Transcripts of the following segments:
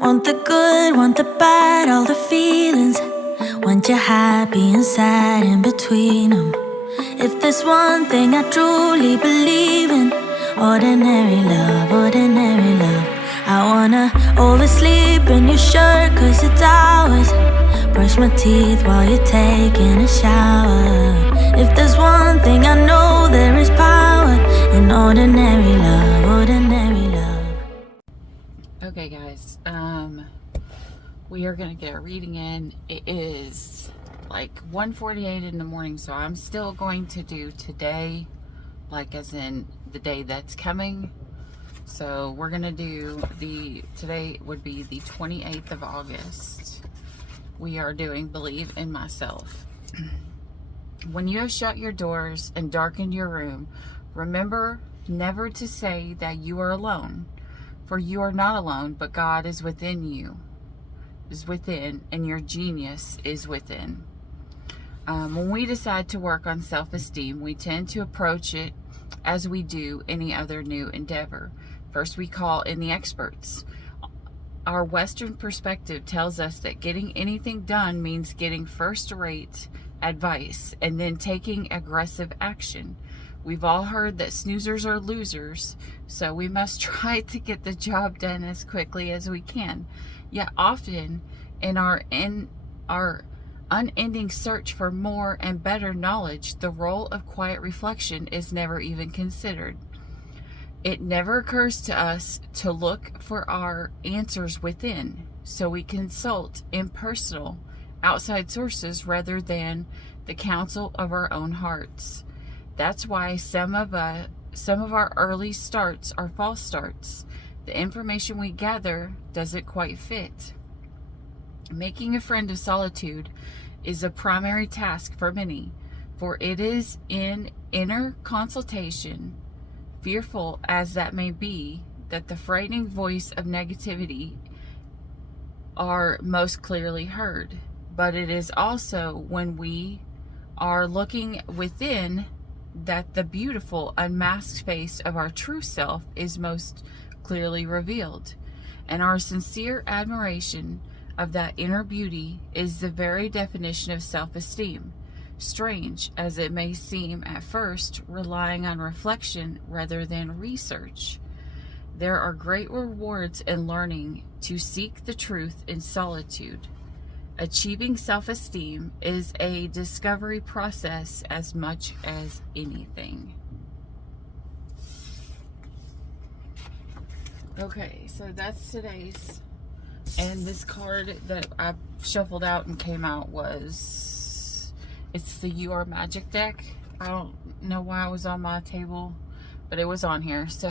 Want the good, want the bad, all the feelings. Want you happy and sad in between them. If there's one thing I truly believe in, ordinary love, ordinary love. I wanna oversleep in your shirt 'cause it's ours. Brush my teeth while you're taking a shower. If there's one thing I know, there is power in ordinary love, ordinary love. Okay guys, we are gonna get a reading in. It is like 1:48 in the morning, so I'm still going to do today, like as in the day that's coming. So we're gonna do today would be the 28th of August. We are doing Believe in Myself. When you have shut your doors and darkened your room, remember never to say that you are alone. For you are not alone, but God is within you, and your genius is within. When we decide to work on self-esteem, we tend to approach it as we do any other new endeavor. First, we call in the experts. Our Western perspective tells us that getting anything done means getting first-rate advice and then taking aggressive action. We've all heard that snoozers are losers, so we must try to get the job done as quickly as we can. Yet often in our unending search for more and better knowledge, the role of quiet reflection is never even considered. It never occurs to us to look for our answers within, so we consult impersonal outside sources rather than the counsel of our own hearts. That's why some of our early starts are false starts. The information we gather doesn't quite fit. Making a friend of solitude is a primary task for many, for it is in inner consultation, fearful as that may be, that the frightening voice of negativity are most clearly heard. But it is also when we are looking within that the beautiful, unmasked face of our true self is most clearly revealed. And our sincere admiration of that inner beauty is the very definition of self-esteem. Strange as it may seem at first, relying on reflection rather than research. There are great rewards in learning to seek the truth in solitude. Achieving self-esteem is a discovery process as much as anything. Okay, so that's today's. And this card that I shuffled out and came out it's the You Are Magic deck. I don't know why it was on my table, but it was on here. So,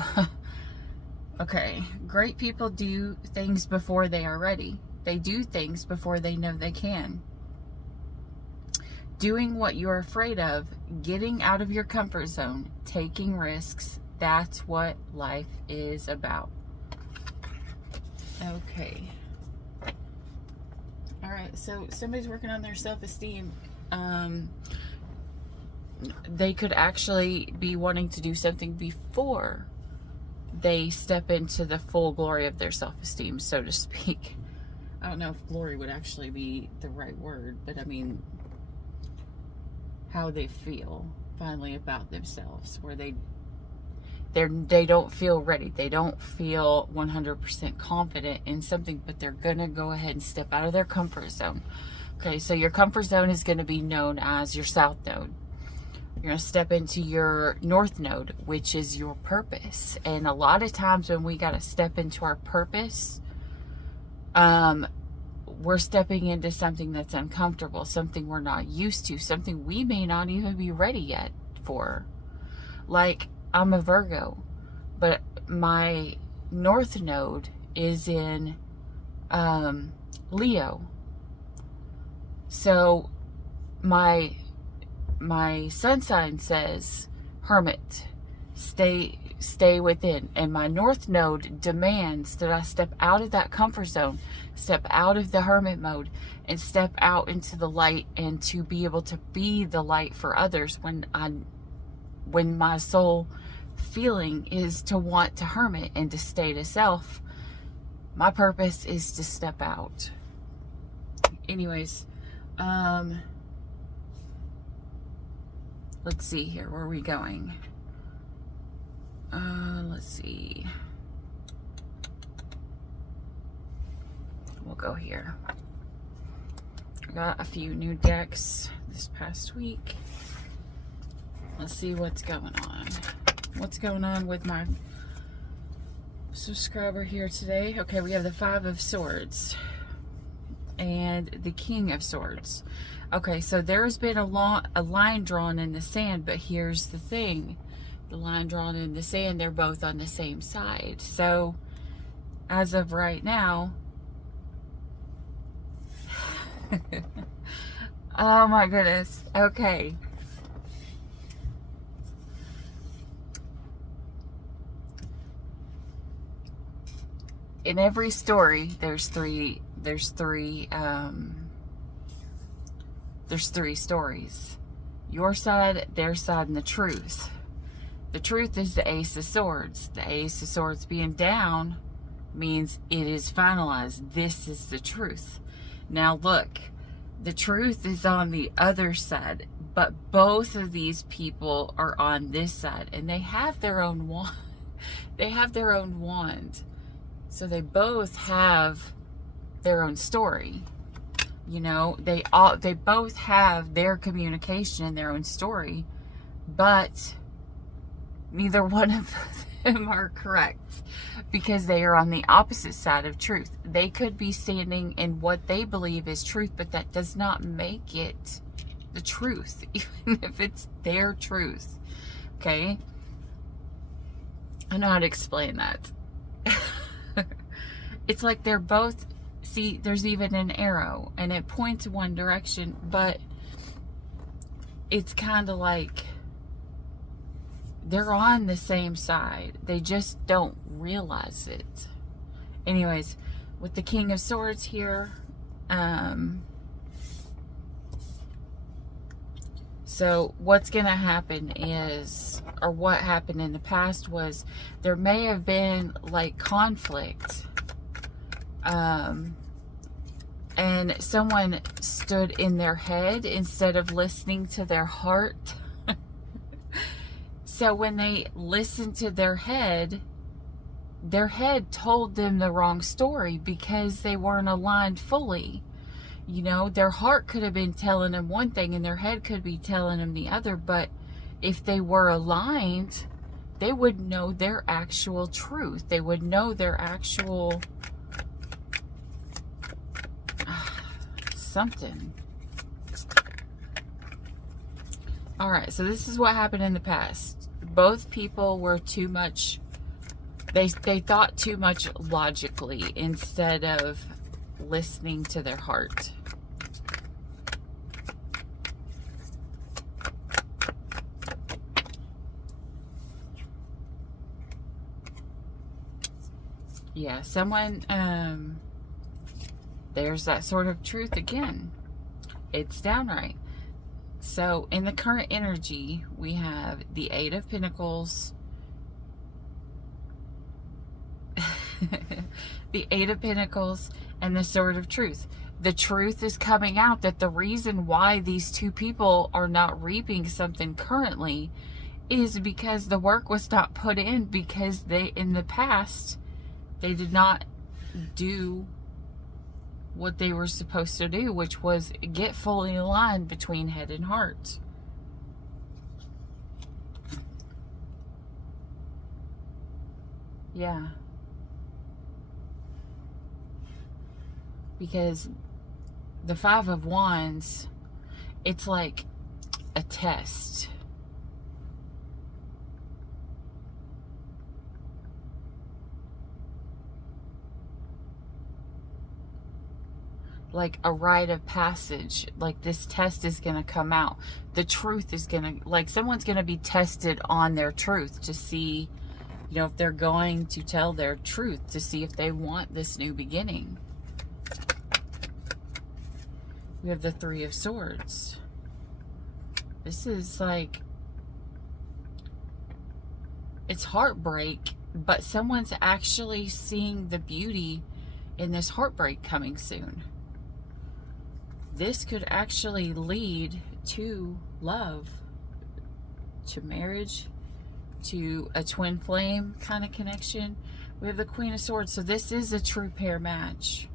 okay. Great people do things before they are ready. They do things before they know they can. Doing what you're afraid of, getting out of your comfort zone, taking risks, that's what life is about. Okay. Alright, so somebody's working on their self-esteem. They could actually be wanting to do something before they step into the full glory of their self-esteem, so to speak. I don't know if glory would actually be the right word, but I mean how they feel finally about themselves, where they don't feel ready. They don't feel 100% confident in something, but they're going to go ahead and step out of their comfort zone. Okay, so your comfort zone is going to be known as your south node. You're going to step into your north node, which is your purpose. And a lot of times when we got to step into our purpose, we're stepping into something that's uncomfortable, something we're not used to, something we may not even be ready yet for. Like, I'm a Virgo, but my north node is in Leo. So my sun sign says hermit, stay within, and my north node demands that I step out of that comfort zone, step out of the hermit mode, and step out into the light, and to be able to be the light for others when my soul feeling is to want to hermit and to stay to self. My purpose is to step out. Anyways, let's see here. Where are we going? Let's see. We'll go here. I got a few new decks this past week. Let's see what's going on. What's going on with my subscriber here today? Okay, we have the Five of Swords and the King of Swords. Okay, so there's been a line drawn in the sand, but here's the thing. The line drawn in the sand, they're both on the same side. So, as of right now, oh my goodness. Okay. In every story, there's three stories. Your side, their side, and the truth. The truth is the Ace of Swords. The Ace of Swords being down means it is finalized. This is the truth. Now look, the truth is on the other side, but both of these people are on this side, and they have their own wand. They have their own wand. So they both have their own story. You know, they both have their communication and their own story, but neither one of them are correct because they are on the opposite side of truth. They could be standing in what they believe is truth, but that does not make it the truth, even if it's their truth. Okay? I know how to explain that. It's like they're both, see, there's even an arrow and it points one direction, but it's kind of like they're on the same side. They just don't realize it. Anyways, with the King of Swords here, so what's going to happen is, or what happened in the past was, there may have been like conflict. And someone stood in their head instead of listening to their heart. So when they listened to their head told them the wrong story because they weren't aligned fully. You know, their heart could have been telling them one thing and their head could be telling them the other, but if they were aligned, they would know their actual truth. They would know their actual something. All right, so this is what happened in the past. Both people were too much, they thought too much logically instead of listening to their heart. Yeah, someone, there's that sort of truth again. It's downright. So in the current energy, we have the Eight of Pentacles, the Eight of Pentacles, and the Sword of Truth. The truth is coming out that the reason why these two people are not reaping something currently is because the work was not put in, because they, in the past, they did not do what they were supposed to do, which was get fully aligned between head and heart. Yeah. Because the Five of Wands, it's like a test. Like a rite of passage. Like this test is going to come out. The truth is going to, like someone's going to be tested on their truth to see, you know, if they're going to tell their truth, to see if they want this new beginning. We have the Three of Swords. This is like, it's heartbreak, but someone's actually seeing the beauty in this heartbreak coming soon. This could actually lead to love, to marriage, to a twin flame kind of connection. We have the Queen of Swords, so this is a true pair match.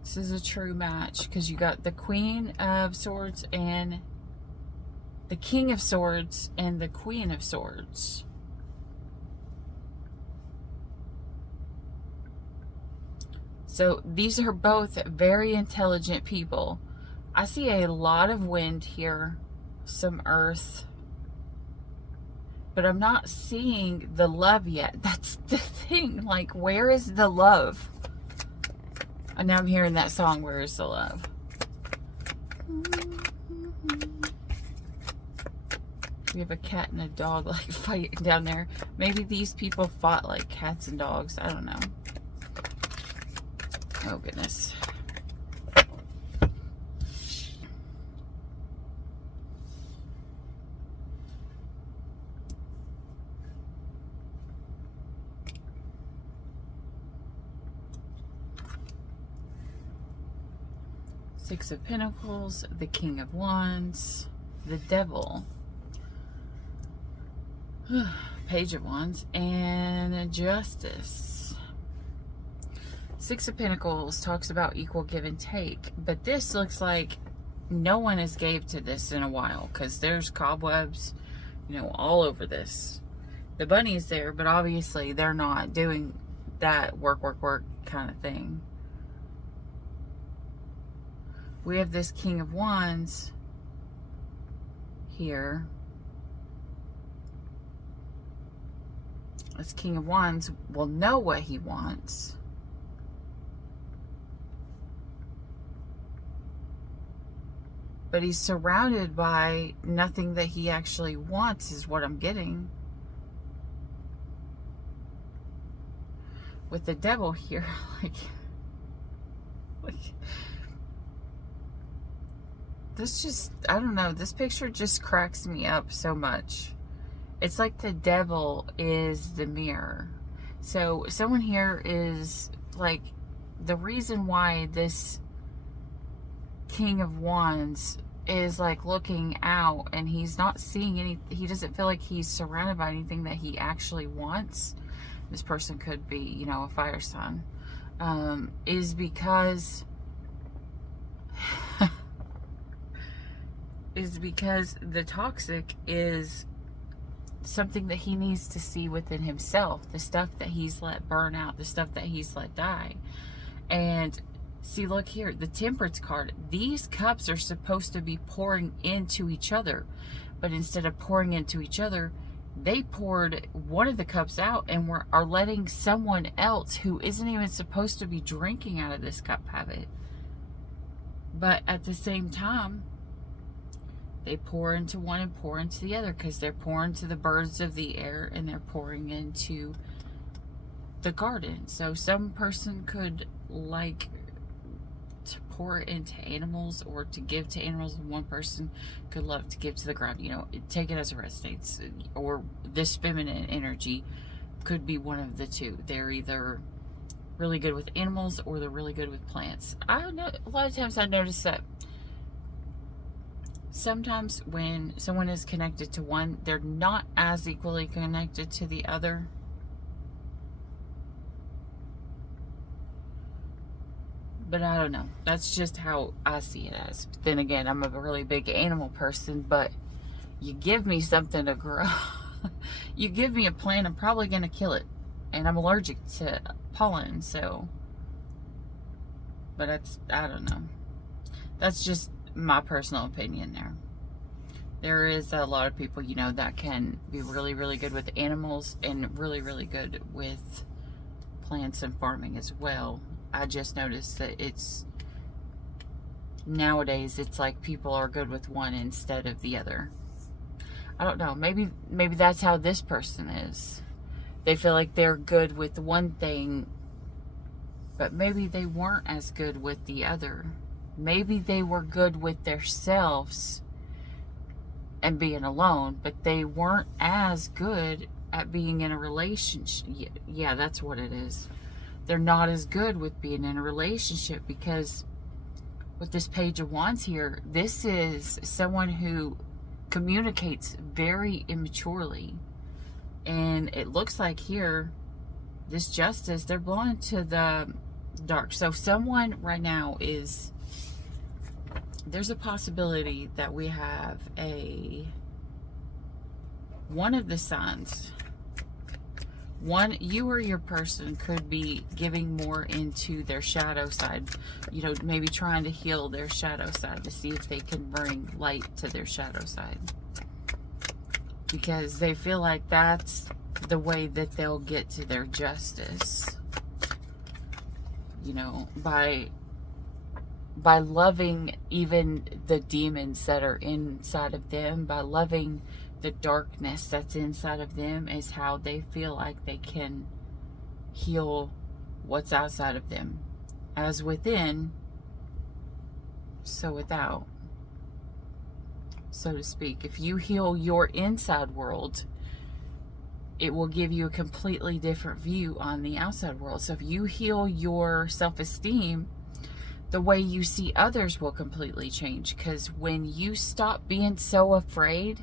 This is a true match because you got the Queen of Swords and the King of Swords and the Queen of Swords. So these are both very intelligent people. I see a lot of wind here, some earth, but I'm not seeing the love yet. That's the thing. Like, where is the love? And now I'm hearing that song, Where is the Love? We have a cat and a dog like fighting down there. Maybe these people fought like cats and dogs. I don't know. Oh, goodness. Six of Pentacles, the King of Wands, the Devil, Page of Wands, and Justice. Six of Pentacles talks about equal give and take, but this looks like no one has gave to this in a while because there's cobwebs, you know, all over this. The bunny's there, but obviously they're not doing that work kind of thing. We have this King of Wands here. This King of Wands will know what he wants. But he's surrounded by nothing that he actually wants, is what I'm getting. With the Devil here, like this just, I don't know, this picture just cracks me up so much. It's like the Devil is the mirror. So someone here is like, the reason why this King of Wands is like looking out and he's not seeing any, he doesn't feel like he's surrounded by anything that he actually wants. This person could be, you know, a fire sign, is because the toxic is something that he needs to see within himself, the stuff that he's let burn out, the stuff that he's let die. And see, look here, the Temperance card. These cups are supposed to be pouring into each other, but instead of pouring into each other, they poured one of the cups out and are letting someone else who isn't even supposed to be drinking out of this cup have it. But at the same time, they pour into one and pour into the other because they're pouring to the birds of the air and they're pouring into the garden. So some person could like to pour into animals or to give to animals, and one person could love to give to the ground. You know, take it as it resonates. Or this feminine energy could be one of the two. They're either really good with animals or they're really good with plants. I know a lot of times I notice that sometimes when someone is connected to one, they're not as equally connected to the other. But I don't know. That's just how I see it as. But then again, I'm a really big animal person, but you give me something to grow. You give me a plant, I'm probably going to kill it. And I'm allergic to pollen, so. But I don't know. That's just my personal opinion there. There is a lot of people, you know, that can be really, really good with animals and really, really good with plants and farming as well. I just noticed that nowadays it's like people are good with one instead of the other. I don't know. Maybe that's how this person is. They feel like they're good with one thing, but maybe they weren't as good with the other. Maybe they were good with themselves and being alone, but they weren't as good at being in a relationship. Yeah, that's what it is. they're not as good with being in a relationship, because with this Page of Wands here, this is someone who communicates very immaturely. And it looks like here, this Justice, they're blowing to the dark. So someone right now is, there's a possibility that we have one of the signs, you or your person could be giving more into their shadow side, maybe trying to heal their shadow side to see if they can bring light to their shadow side, because they feel like that's the way that they'll get to their justice, by loving even the demons that are inside of them, by loving the darkness that's inside of them, is how they feel like they can heal what's outside of them. As within, so without, so to speak. If you heal your inside world, it will give you a completely different view on the outside world. So if you heal your self-esteem, the way you see others will completely change. Because when you stop being so afraid,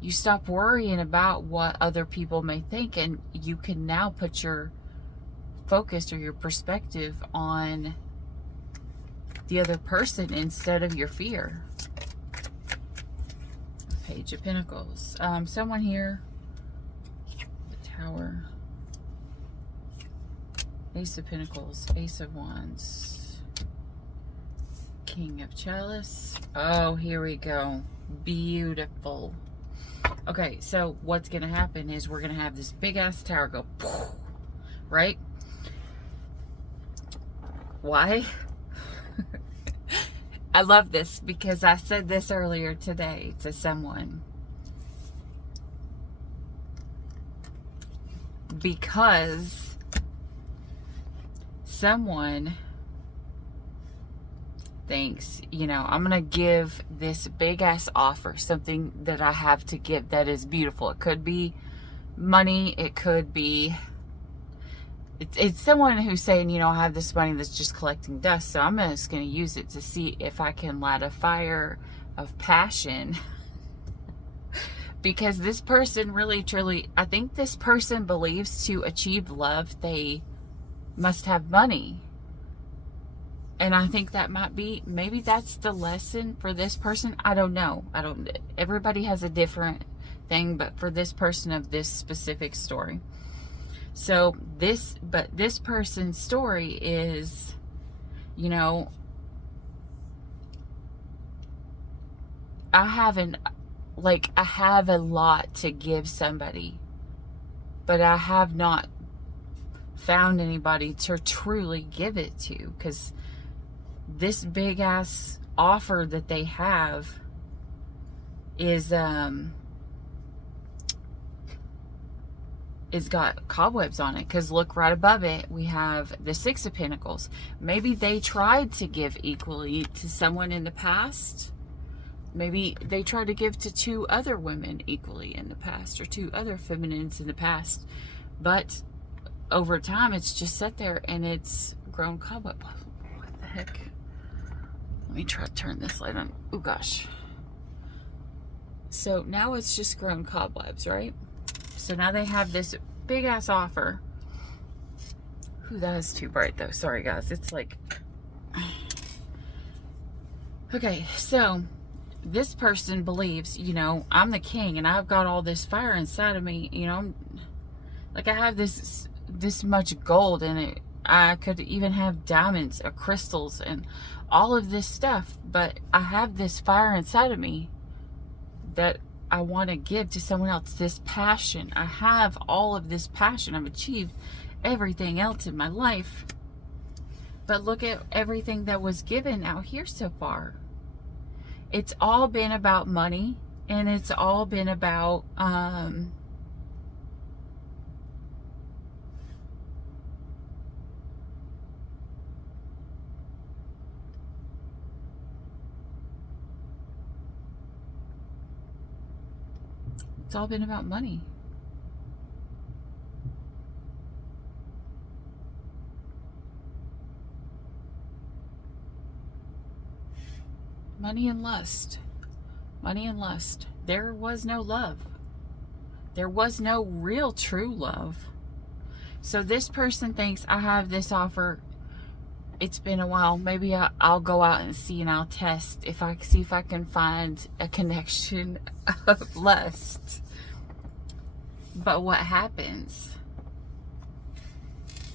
you stop worrying about what other people may think, and you can now put your focus or your perspective on the other person instead of your fear. Page of Pentacles. Someone here, the Tower, Ace of Pentacles, Ace of Wands, King of Chalice. Oh, here we go. Beautiful. Okay, so what's going to happen is we're going to have this big ass tower go, right? Why? I love this because I said this earlier today to someone. Because someone thinks, I'm going to give this big ass offer, something that I have to give that is beautiful. It could be money. It could be, it's someone who's saying, I have this money that's just collecting dust. So I'm just going to use it to see if I can light a fire of passion. Because this person really, truly, I think this person believes to achieve love, they must have money. And I think that might be, maybe that's the lesson for this person. I don't know. Everybody has a different thing, but for this person of this specific story. So this person's story is, I have a lot to give somebody, but I have not found anybody to truly give it to, because this big ass offer that they have is it's got cobwebs on it. Because look, right above it we have the Six of Pentacles. Maybe they tried to give equally to someone in the past. Maybe they tried to give to two other women equally in the past, or two other feminines in the past, but over time it's just sat there and it's grown cobweb. What the heck? Let me try to turn this light on. Oh gosh. So now it's just grown cobwebs, right? So now they have this big ass offer. Ooh, that is too bright though. Sorry guys. It's like, okay, so this person believes, I'm the king and I've got all this fire inside of me. I have this much gold in it. I could even have diamonds or crystals and all of this stuff, but I have this fire inside of me that I want to give to someone else. This passion. I have all of this passion. I've achieved everything else in my life. But look at everything that was given out here so far. It's all been about money, and it's all been about money. Money and lust. Money and lust. There was no love. There was no real true love. So this person thinks, I have this offer. It's been a while. Maybe I'll go out and see, and I'll test if I can find a connection of lust. But what happens?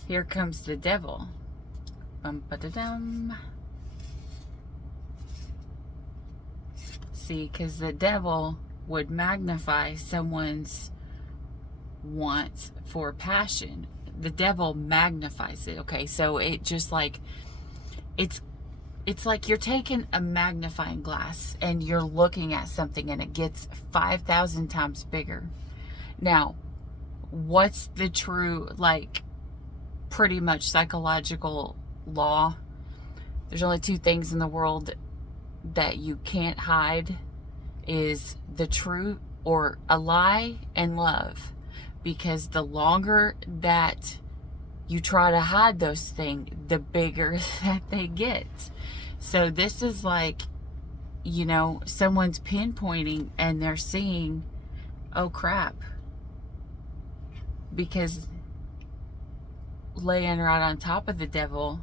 Here comes the devil. Bum-ba-da-dum. See, because the devil would magnify someone's want for passion. The devil magnifies it. Okay, so it just like it's like you're taking a magnifying glass and you're looking at something and it gets 5,000 times bigger. Now, what's the true, like, pretty much psychological law? There's only two things in the world that you can't hide, is the truth, or a lie, and love. Because the longer that you try to hide those things, the bigger that they get. So this is like, you know, someone's pinpointing and they're seeing, oh crap, because laying right on top of the devil,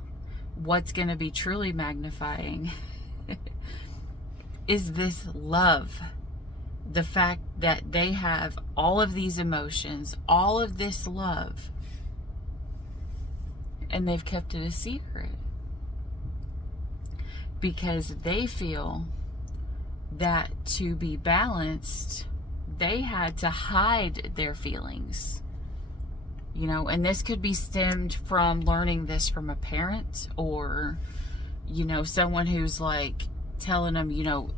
what's going to be truly magnifying is this love. The fact that they have all of these emotions, all of this love, and they've kept it a secret because they feel that to be balanced, they had to hide their feelings. You know, and this could be stemmed from learning this from a parent, or, you know, someone who's like telling them, you know,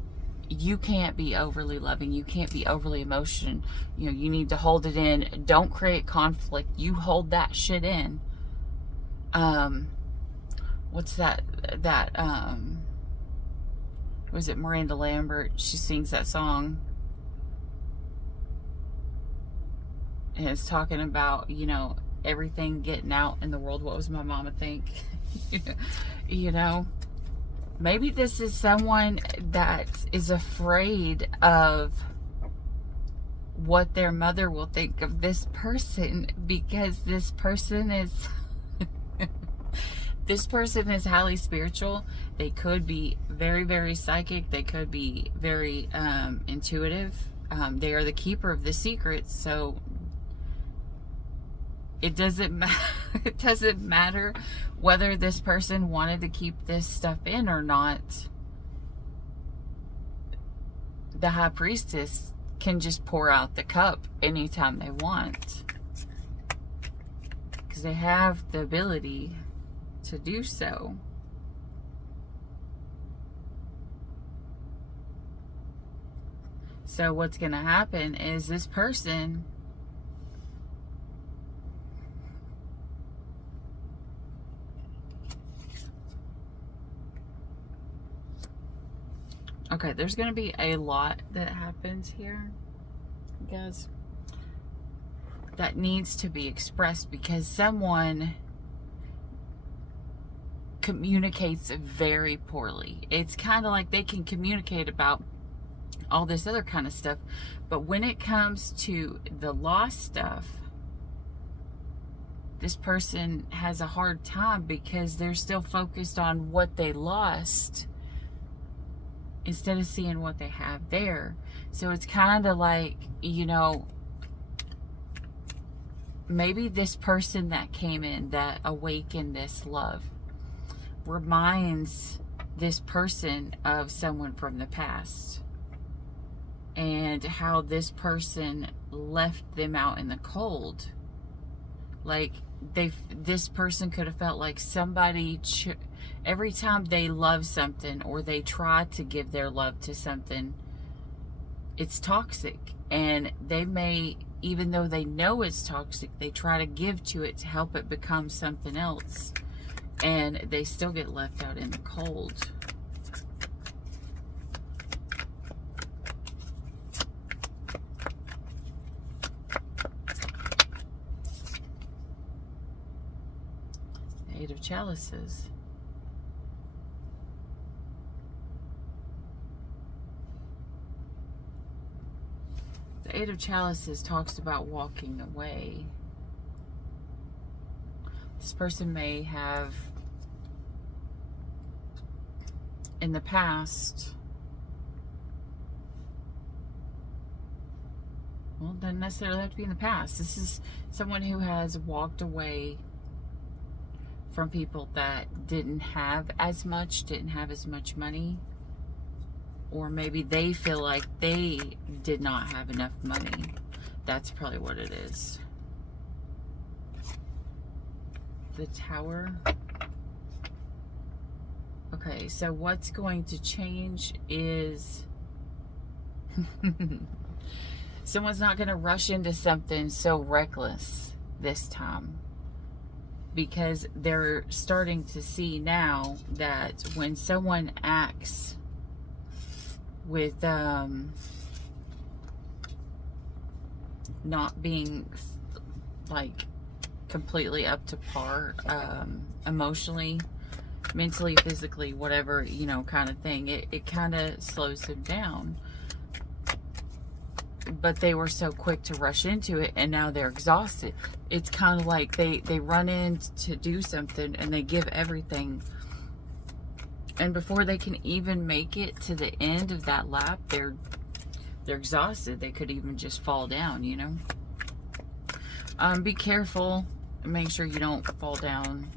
you can't be overly loving, you can't be overly emotional, you know, you need to hold it in, don't create conflict, you hold that shit in. What's that was it Miranda Lambert? She sings that song, and it's talking about, you know, everything getting out in the world. What was my mama think? You know, maybe this is someone that is afraid of what their mother will think of this person, because this person is this person is highly spiritual. They could be very, very psychic. They could be very intuitive. They are the keeper of the secrets. So it doesn't it doesn't matter whether this person wanted to keep this stuff in or not. The high priestess can just pour out the cup anytime they want, because they have the ability to do so. So what's going to happen is this person okay, there's going to be a lot that happens here, guys, that needs to be expressed, because someone communicates very poorly. It's kind of like they can communicate about all this other kind of stuff, but when it comes to the lost stuff, this person has a hard time because they're still focused on what they lost instead of seeing what they have there. So it's kind of like, you know, maybe this person that came in, that awakened this love, reminds this person of someone from the past, and how this person left them out in the cold. Like this person could have felt like somebody every time they love something, or they try to give their love to something, it's toxic, and they may, even though they know it's toxic, they try to give to it to help it become something else, and they still get left out in the cold. Eight of Chalices. Eight of Chalices talks about walking away. This person may have, in the past, well, it doesn't necessarily have to be in the past. This is someone who has walked away from people that didn't have as much money, or maybe they feel like they did not have enough money. That's probably what it is. The Tower. Okay, so what's going to change is someone's not going to rush into something so reckless this time, because they're starting to see now that when someone acts with not being like completely up to par, emotionally, mentally, physically, whatever, you know, kind of thing, it kind of slows them down. But they were so quick to rush into it, and now they're exhausted. It's kind of like they run in to do something and they give everything, and before they can even make it to the end of that lap, they're exhausted. They could even just fall down, you know. Be careful. Make sure you don't fall down.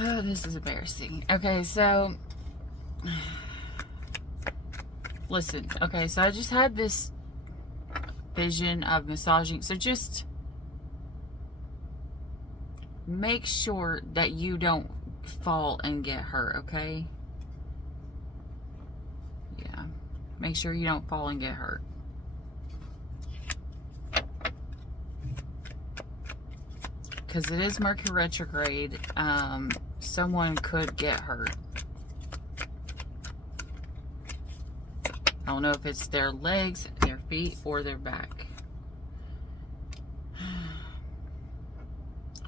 Oh, this is embarrassing. Okay, so listen. Okay, so I just had this vision of massaging. So just make sure that you don't fall and get hurt, okay? Yeah. Make sure you don't fall and get hurt. Because it is Mercury retrograde. Someone could get hurt. I don't know if it's their legs, their feet, or their back.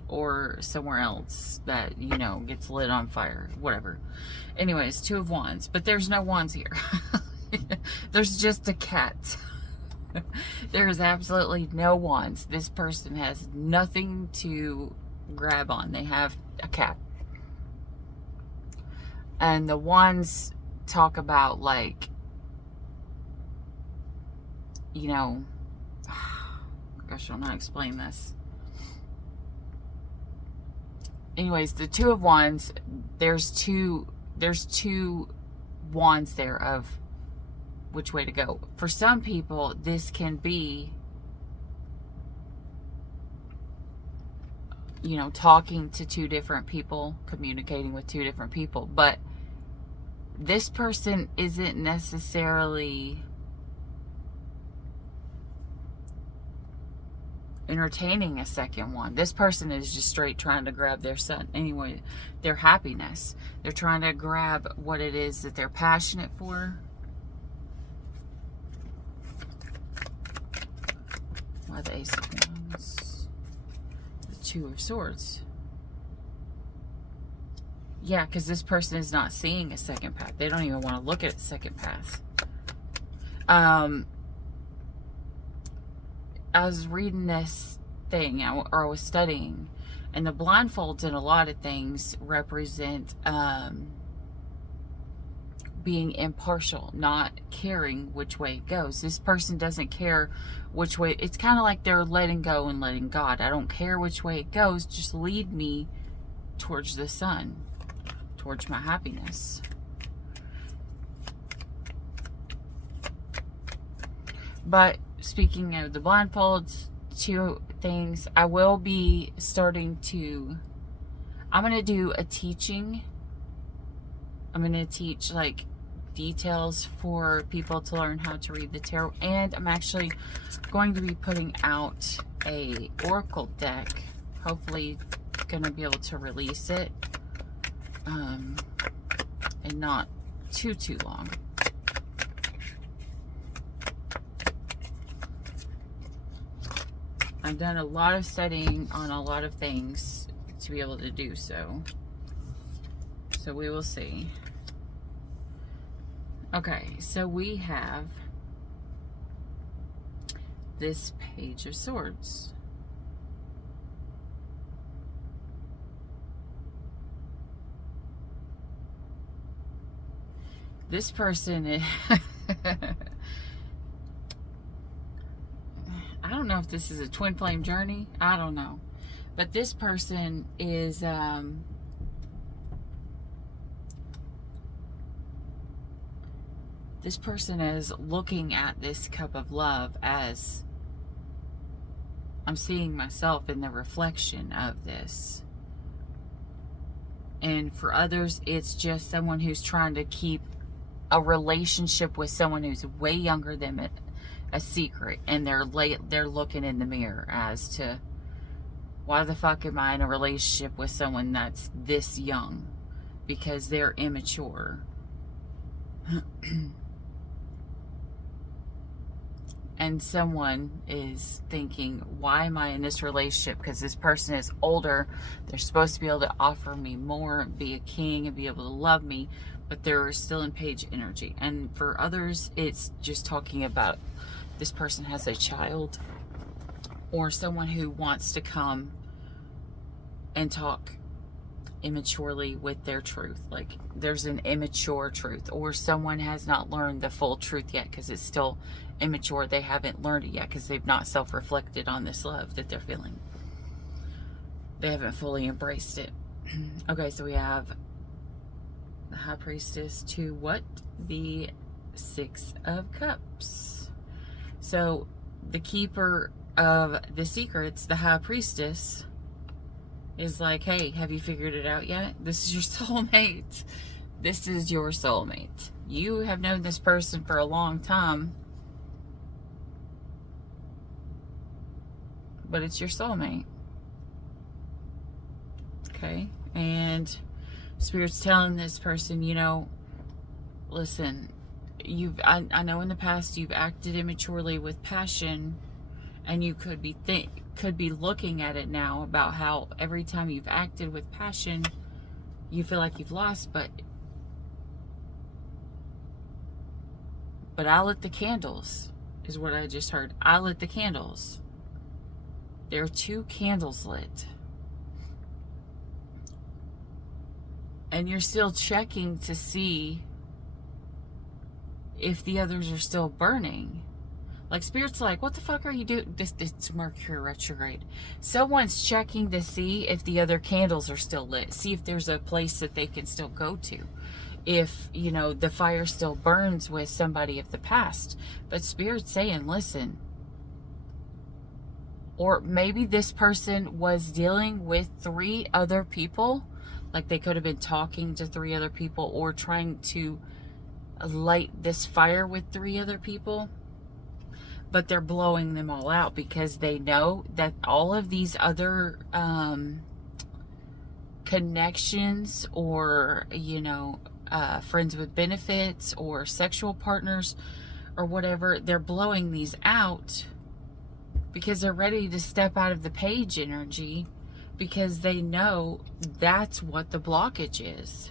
Or somewhere else that, you know, gets lit on fire. Whatever. Anyways, Two of Wands. But there's no wands here. There's just a cat. There is absolutely no wands. This person has nothing to grab on. They have a cat. And the wands talk about, like, you know, gosh, I don't know how to explain this. Anyways, the Two of Wands, there's two wands there of which way to go. For some people, this can be, you know, talking to two different people, communicating with two different people. But this person isn't necessarily entertaining a second one. This person is just straight trying to grab their son. Anyway, their happiness. They're trying to grab what it is that they're passionate for. Why the Ace of Wands? The Two of Swords. Yeah, because this person is not seeing a second path. They don't even want to look at a second path. I was reading this thing, or I was studying, and the blindfolds in a lot of things represent being impartial, not caring which way it goes. This person doesn't care which way. It's kind of like they're letting go and letting God. I don't care which way it goes. Just lead me towards the sun, towards my happiness. But speaking of the blindfolds, two things. I will be starting to, I'm going to do a teaching. I'm going to teach like details for people to learn how to read the tarot. And I'm actually going to be putting out a oracle deck. Hopefully going to be able to release it and not too long. I've done a lot of studying on a lot of things to be able to do so. So we will see. Okay, so we have this Page of Swords. This person is I don't know if this is a twin flame journey. I don't know. But this person is looking at this cup of love as, I'm seeing myself in the reflection of this. And for others, it's just someone who's trying to keep a relationship with someone who's way younger than it a secret, and they're looking in the mirror as to, why the fuck am I in a relationship with someone that's this young? Because they're immature. And someone is thinking, why am I in this relationship? Because this person is older. They're supposed to be able to offer me more, be a king, and be able to love me, but they're still in Page energy. And for others, it's just talking about this person has a child, or someone who wants to come and talk immaturely with their truth. Like, there's an immature truth, or someone has not learned the full truth yet because it's still immature. They haven't learned it yet because they've not self-reflected on this love that they're feeling. They haven't fully embraced it. Okay, so we have the High Priestess to what? The Six of Cups. So the keeper of the secrets, the High Priestess, is like, hey, have you figured it out yet? This is your soulmate. This is your soulmate. You have known this person for a long time, but it's your soulmate. Okay? And Spirit's telling this person, you know, listen, I know in the past you've acted immaturely with passion, and you could be looking at it now about how every time you've acted with passion, you feel like you've lost, but I lit the candles, is what I just heard. I lit the candles. There are 2 candles lit. And you're still checking to see if the others are still burning. Like, Spirit's like, what the fuck are you doing? It's Mercury retrograde. Someone's checking to see if the other candles are still lit. See if there's a place that they can still go to. If, you know, the fire still burns with somebody of the past. But Spirit's saying, listen. Or maybe this person was dealing with 3 other people. Like, they could have been talking to 3 other people, or trying to light this fire with 3 other people, but they're blowing them all out because they know that all of these other connections, or, you know, friends with benefits, or sexual partners, or whatever, they're blowing these out because they're ready to step out of the Page energy, because they know that's what the blockage is.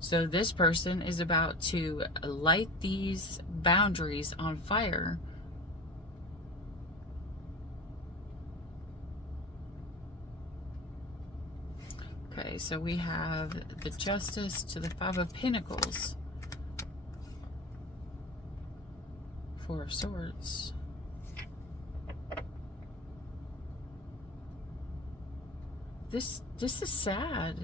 So this person is about to light these boundaries on fire. Okay, so we have the Justice to the 5 of Pentacles. 4 of Swords. This is sad.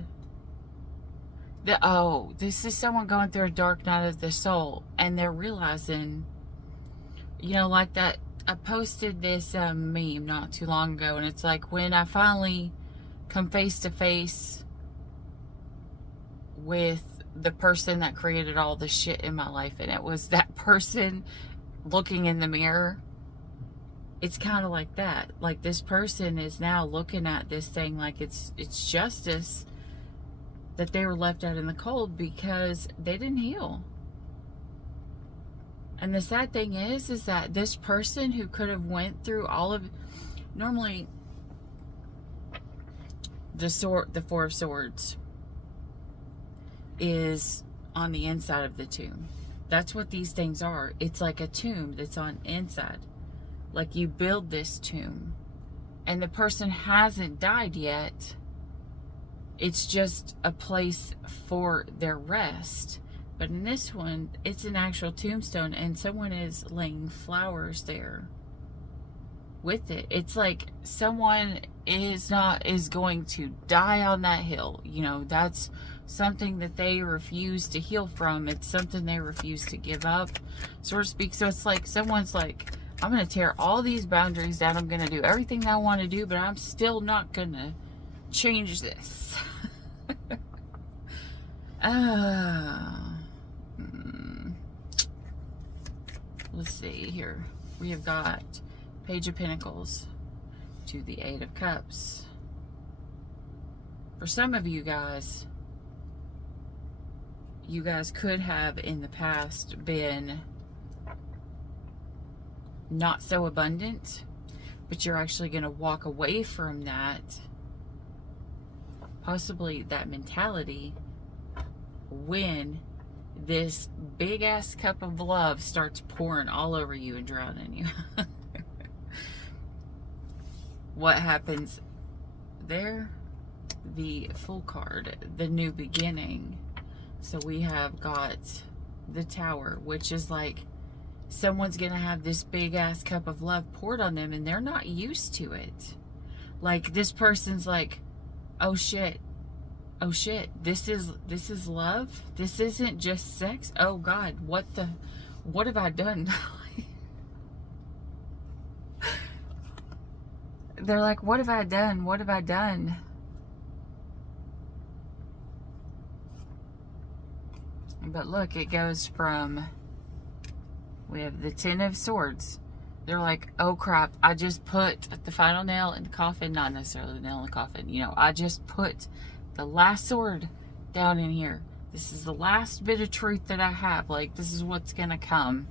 This is someone going through a dark night of the soul, and they're realizing, you know, like that, I posted this meme not too long ago, and it's like, when I finally come face to face with the person that created all the shit in my life, and it was that person looking in the mirror. It's kind of like that. Like, this person is now looking at this thing like it's justice that they were left out in the cold because they didn't heal. And the sad thing is that this person who could have went through all of, normally the 4 of Swords, is on the inside of the tomb. That's what these things are. It's like a tomb that's on inside. Like you build this tomb and the person hasn't died yet. It's just a place for their rest. But in this one, it's an actual tombstone and someone is laying flowers there with it. It's like someone is going to die on that hill. You know, that's something that they refuse to heal from. It's something they refuse to give up, so to speak. So it's like someone's like, I'm going to tear all these boundaries down. I'm going to do everything that I want to do, but I'm still not going to change this. Let's see here. We have got Page of Pentacles to the Eight of Cups. For some of you guys could have in the past been not so abundant, but you're actually going to walk away from that, possibly that mentality, when this big ass cup of love starts pouring all over you and drowning you. What happens there? The Fool card, the new beginning. So we have got the Tower, which is like someone's gonna have this big ass cup of love poured on them and they're not used to it. Like this person's like, oh shit, this is love? This isn't just sex? Oh God, what have I done? They're like, what have I done? What have I done? But look, it goes from, we have the Ten of Swords. They're like, oh crap, I just put the final nail in the coffin. Not necessarily the nail in the coffin. You know, I just put the last sword down in here. This is the last bit of truth that I have. Like, this is what's going to come.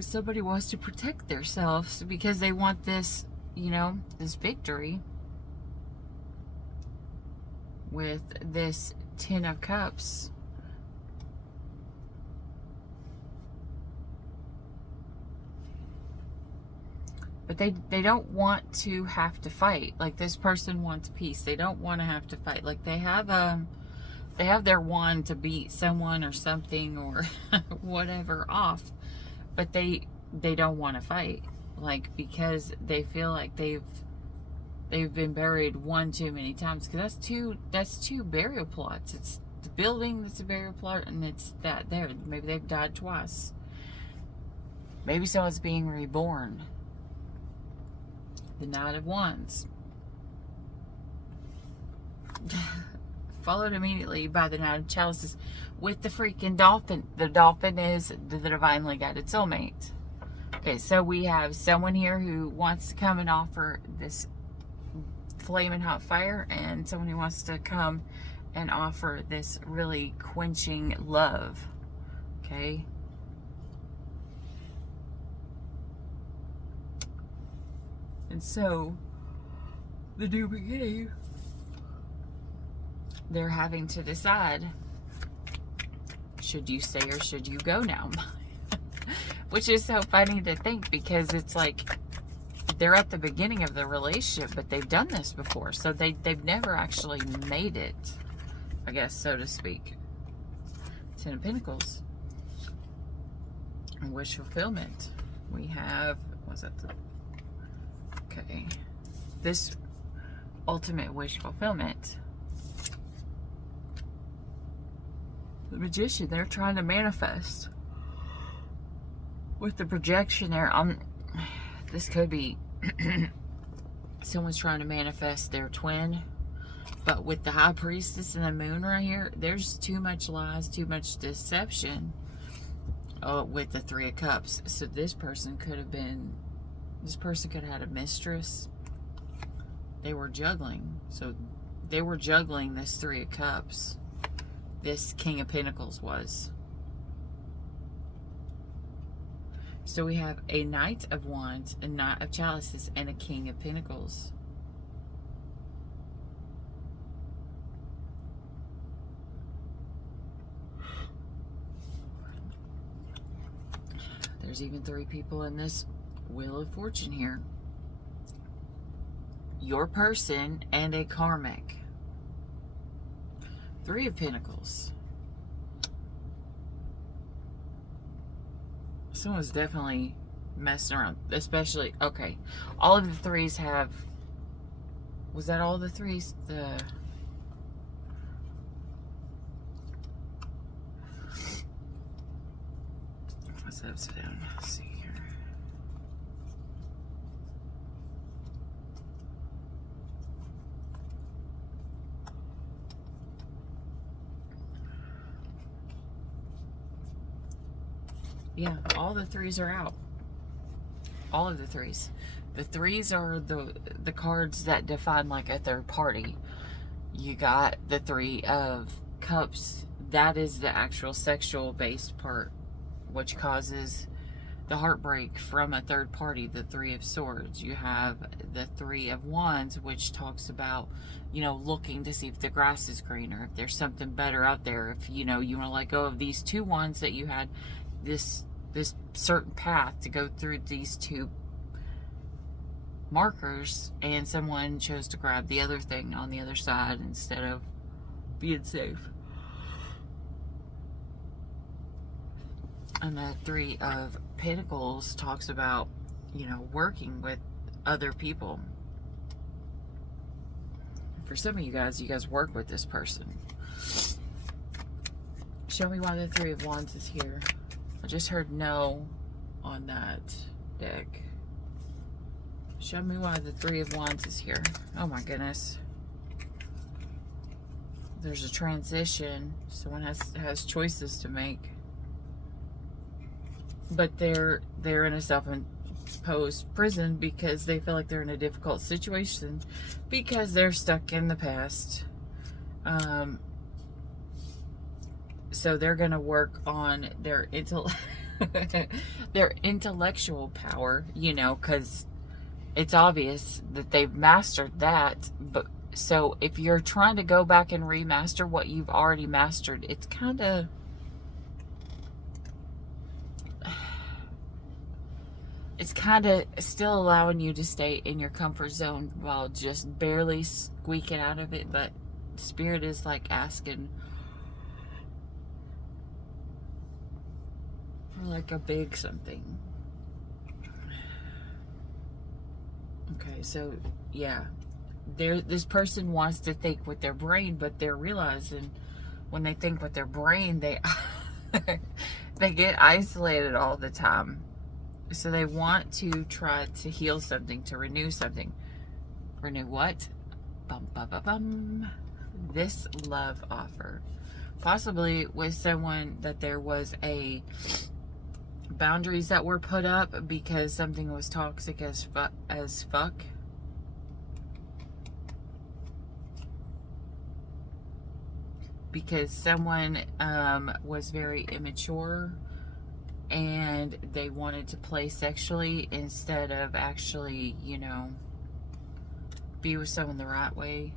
Somebody wants to protect themselves because they want this, you know, this victory with this Ten of Cups. But they don't want to have to fight. Like, this person wants peace. They don't want to have to fight. Like, they have their wand to beat someone or something or whatever off. But they don't want to fight, like, because they feel like they've been buried one too many times. Because that's two burial plots. It's the building that's a burial plot, and it's that there. Maybe they've died twice. Maybe someone's being reborn. The Knight of Wands, followed immediately by the Knight of Chalices with the freaking dolphin. The dolphin is the divinely guided soulmate. Okay, so we have someone here who wants to come and offer this flaming hot fire, and someone who wants to come and offer this really quenching love. Okay. And so, the new beginning, they're having to decide, should you stay or should you go now? Which is so funny to think, because it's like they're at the beginning of the relationship, but they've done this before. So they've never actually made it, I guess, so to speak. Ten of Pentacles. And wish fulfillment. We have, what's that? Okay. This ultimate wish fulfillment. The Magician, they're trying to manifest. With the projection there, this could be someone's trying to manifest their twin. But with the High Priestess and the Moon right here, there's too much lies, too much deception with the Three of Cups. So this person could have had a mistress. They were juggling. So they were juggling this Three of Cups. This King of Pentacles was. So we have a Knight of Wands, a Knight of Chalices, and a King of Pentacles. There's even 3 people in this Wheel of Fortune here. Your person and a karmic. 3 of Pentacles. Someone's definitely messing around, especially, okay, all of the 3s have, was that all the 3s? What's that upside down? Let's see here. Yeah, all the 3s are out. All of the 3s. The 3s are the cards that define like a third party. You got the 3 of Cups. That is the actual sexual based part, which causes the heartbreak from a third party. The 3 of Swords. You have the 3 of Wands, which talks about, you know, looking to see if the grass is greener, if there's something better out there, if, you know, you want to let go of these 2 wands that you had, this certain path to go through these 2 markers, and someone chose to grab the other thing on the other side instead of being safe. And the 3 of Pentacles talks about, you know, working with other people. For some of you guys work with this person. Show me why the 3 of Wands is here. I just heard no on that deck. Show me why the 3 of Wands is here. Oh my goodness. There's a transition. Someone has choices to make. But they're in a self-imposed prison because they feel like they're in a difficult situation because they're stuck in the past. So they're going to work on their their intellectual power, you know, because it's obvious that they've mastered that. But so if you're trying to go back and remaster what you've already mastered, it's kind of still allowing you to stay in your comfort zone while just barely squeaking out of it. But Spirit is like asking for like a big something. Okay, so yeah, this person wants to think with their brain, but they're realizing when they think with their brain, they they get isolated all the time. So they want to try to heal something, to renew something. Renew what? Bum, bum, bum, bum. This love offer. Possibly with someone that there was a boundaries that were put up because something was toxic as fuck. Because someone was very immature and they wanted to play sexually instead of actually, you know, be with someone the right way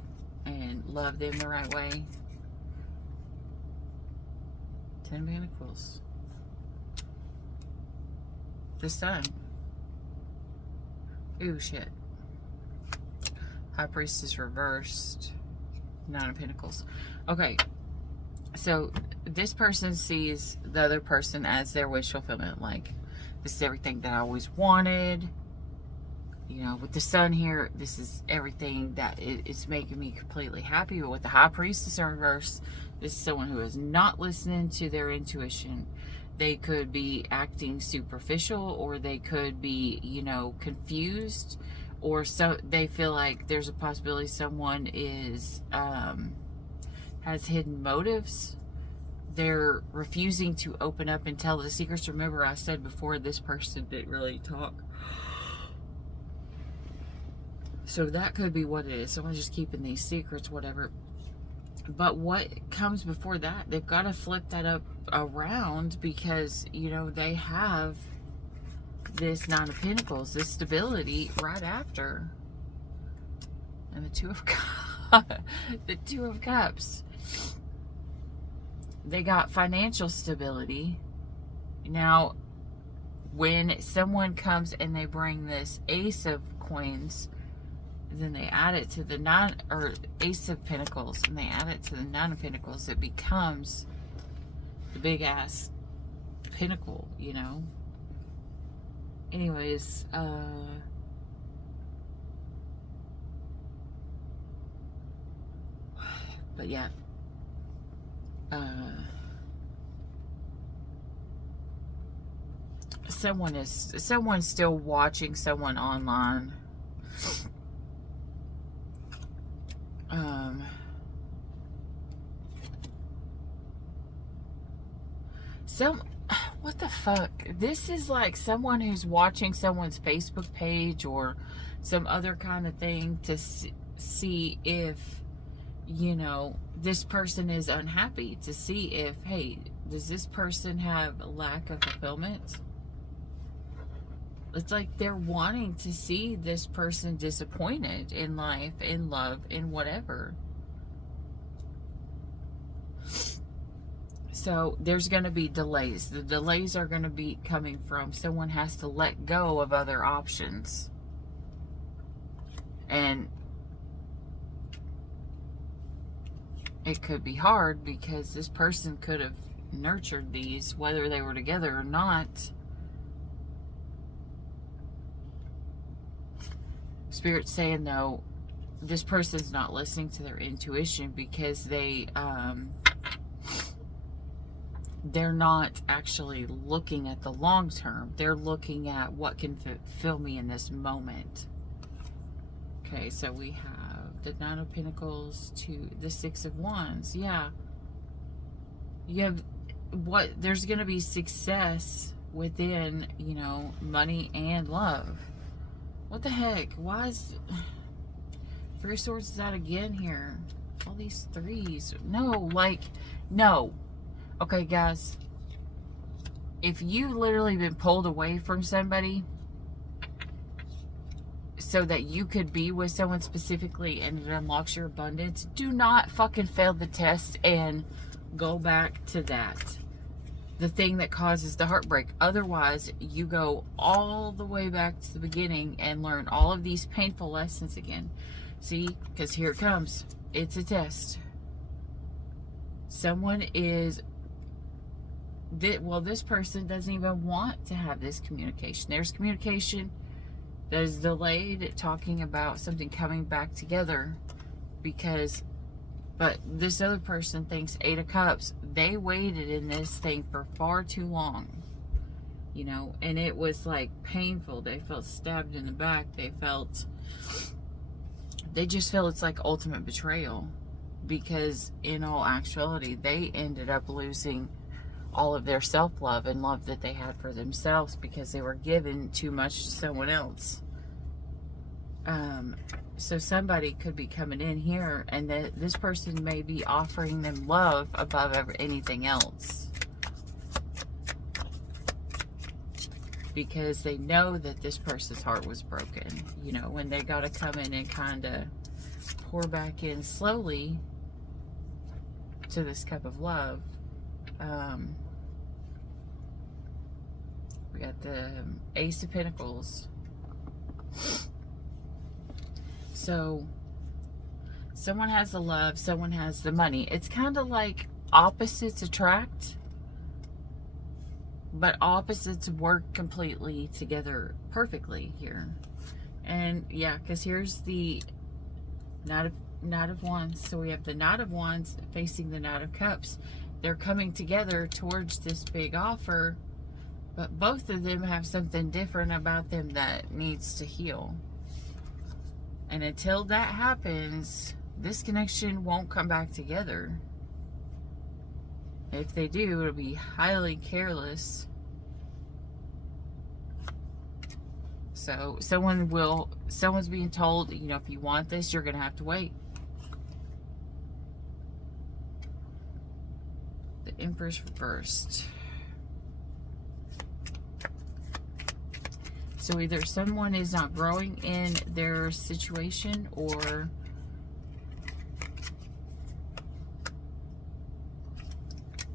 and love them the right way. 10 of Pentacles. The Sun. Ooh, shit. High Priestess reversed. 9 of Pentacles. Okay. So this person sees the other person as their wish fulfillment. Like, this is everything that I always wanted. You know, with the Sun here, this is everything that it's making me completely happy. But with the High Priestess in reverse, this is someone who is not listening to their intuition. They could be acting superficial, or they could be, you know, confused, or so they feel like there's a possibility someone is has hidden motives. They're refusing to open up and tell the secrets. Remember, I said before, this person didn't really talk. So that could be what it is. Someone's just keeping these secrets, whatever. But what comes before that, they've got to flip that up around because, you know, they have this Nine of Pentacles, this stability right after. And the Two of the Two of Cups. They got financial stability. Now, when someone comes and they bring this Ace of Coins, then they add it to the Ace of Pentacles, and they add it to the Nine of Pentacles, it becomes the big ass pinnacle, you know. Anyways, but yeah, someone's still watching someone online. What the fuck? This is like someone who's watching someone's Facebook page or some other kind of thing to see if, you know, this person is unhappy, to see if, hey, does this person have a lack of fulfillment? It's like they're wanting to see this person disappointed in life, in love, in whatever. So there's going to be delays. The delays are going to be coming from someone has to let go of other options. And it could be hard because this person could have nurtured these, whether they were together or not. Spirit's saying, though, this person's not listening to their intuition because they're not actually looking at the long term. They're looking at what can fulfill me in this moment. Okay, so we have the Nine of Pentacles to the Six of Wands. Yeah. You have there's going to be success within, you know, money and love. What the heck? Why is Three of Swords is out again here? All these threes. No, like, no. Okay, guys. If you've literally been pulled away from somebody so that you could be with someone specifically and it unlocks your abundance, do not fucking fail the test and go back to that. The thing that causes the heartbreak. Otherwise, you go all the way back to the beginning and learn all of these painful lessons again. See? Because here it comes. It's a test. Someone is... Well, this person doesn't even want to have this communication. There's communication that is delayed, talking about something coming back together because... But this other person thinks Eight of Cups. They waited in this thing for far too long. You know, and it was like painful. They felt stabbed in the back. They just feel it's like ultimate betrayal. Because in all actuality, they ended up losing all of their self-love and love that they had for themselves because they were given too much to someone else. So somebody could be coming in here and this person may be offering them love above anything else. Because they know that this person's heart was broken. You know, when they got to come in and kind of pour back in slowly to this cup of love. We got the Ace of Pentacles. So, someone has the love, someone has the money. It's kind of like opposites attract, but opposites work completely together perfectly here. And yeah, because here's the Knight of Wands. So we have the Knight of Wands facing the Knight of Cups. They're coming together towards this big offer, but both of them have something different about them that needs to heal. And until that happens, this connection won't come back together. If they do, it'll be highly careless. So someone's being told, you know, if you want this, you're going to have to wait. The Empress reversed. So either someone is not growing in their situation, or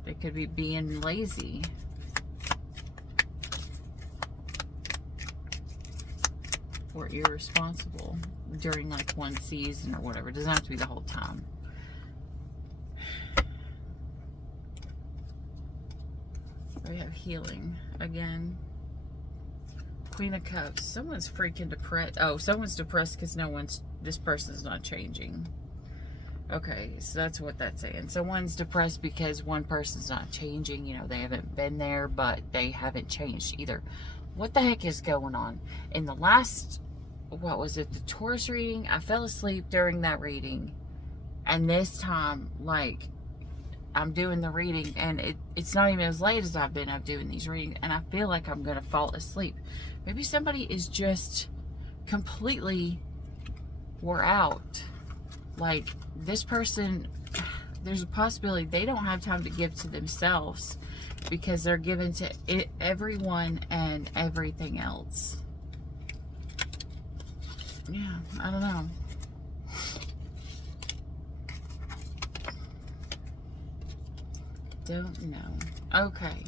they could be being lazy. Or irresponsible during like one season or whatever. It doesn't have to be the whole time. We have healing again. Queen of Cups. Someone's freaking depressed. Oh, someone's depressed because this person's not changing. Okay, so that's what that's saying. Someone's depressed because one person's not changing. You know, they haven't been there, but they haven't changed either. What the heck is going on? In the last, what was it, the Taurus reading, I fell asleep during that reading. And this time, like, I'm doing the reading, and it's not even as late as I've been up doing these readings, and I feel like I'm going to fall asleep. Maybe somebody is just completely wore out. Like, this person, there's a possibility they don't have time to give to themselves because they're given to everyone and everything else. Yeah, I don't know. Don't know. Okay.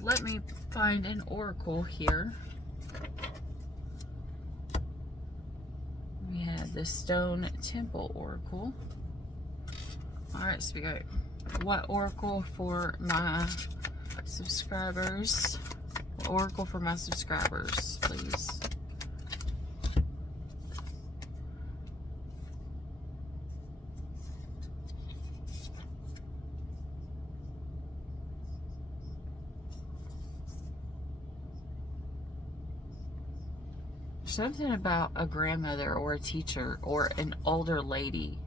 Let me find an oracle here. We had the Stone Temple Oracle. Alright, Spirit. What oracle for my subscribers? What oracle for my subscribers, please? Something about a grandmother or a teacher or an older lady.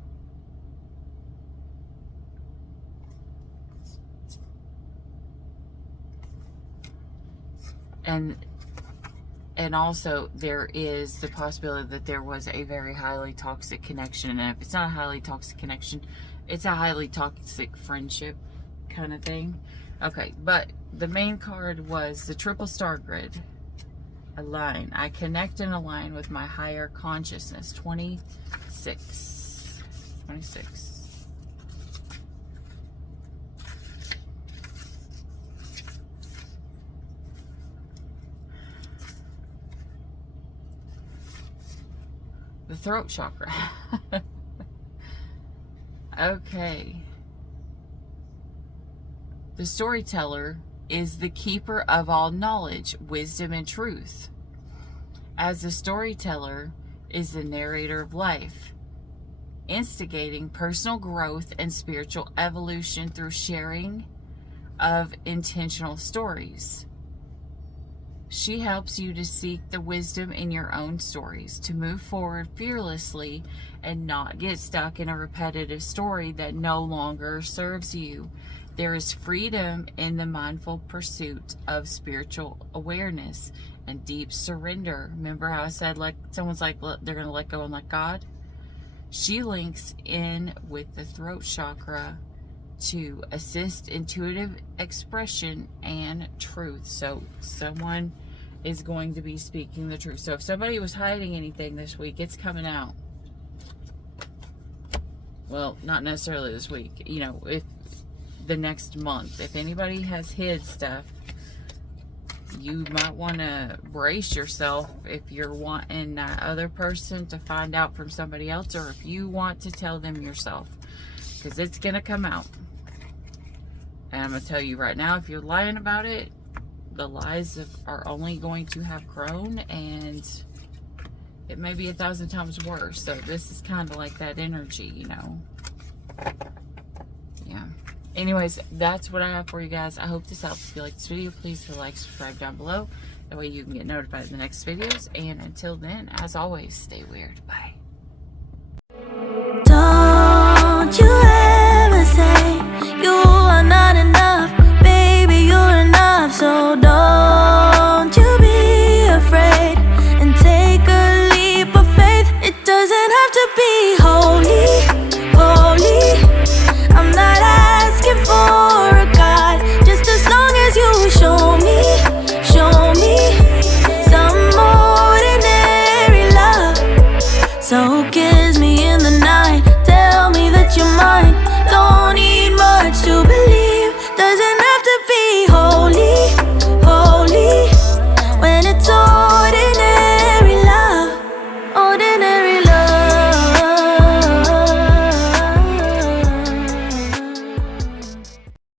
And also there is the possibility that there was a very highly toxic connection. And if it's not a highly toxic connection, it's a highly toxic friendship kind of thing. Okay, but the main card was the triple star grid. Align. I connect and align with my higher consciousness. 26. The throat chakra. Okay. The storyteller is the keeper of all knowledge, wisdom, and truth. As the storyteller is the narrator of life, instigating personal growth and spiritual evolution through sharing of intentional stories. She helps you to seek the wisdom in your own stories, to move forward fearlessly and not get stuck in a repetitive story that no longer serves you. There is freedom in the mindful pursuit of spiritual awareness and deep surrender. Remember how I said, like, someone's like, they're going to let go and let God? She links in with the throat chakra to assist intuitive expression and truth. So someone is going to be speaking the truth. So if somebody was hiding anything this week, it's coming out. Well, not necessarily this week. You know, if the next month, if anybody has hid stuff, you might want to brace yourself if you're wanting that other person to find out from somebody else, or if you want to tell them yourself, because it's going to come out. And I'm going to tell you right now, if you're lying about it, the lies are only going to have grown, and it may be 1,000 times worse. So this is kind of like that energy, you know. Yeah. Anyways, that's what I have for you guys. I hope this helps. If you like this video, please hit like, subscribe down below. That way you can get notified of the next videos. And until then, as always, stay weird. Bye.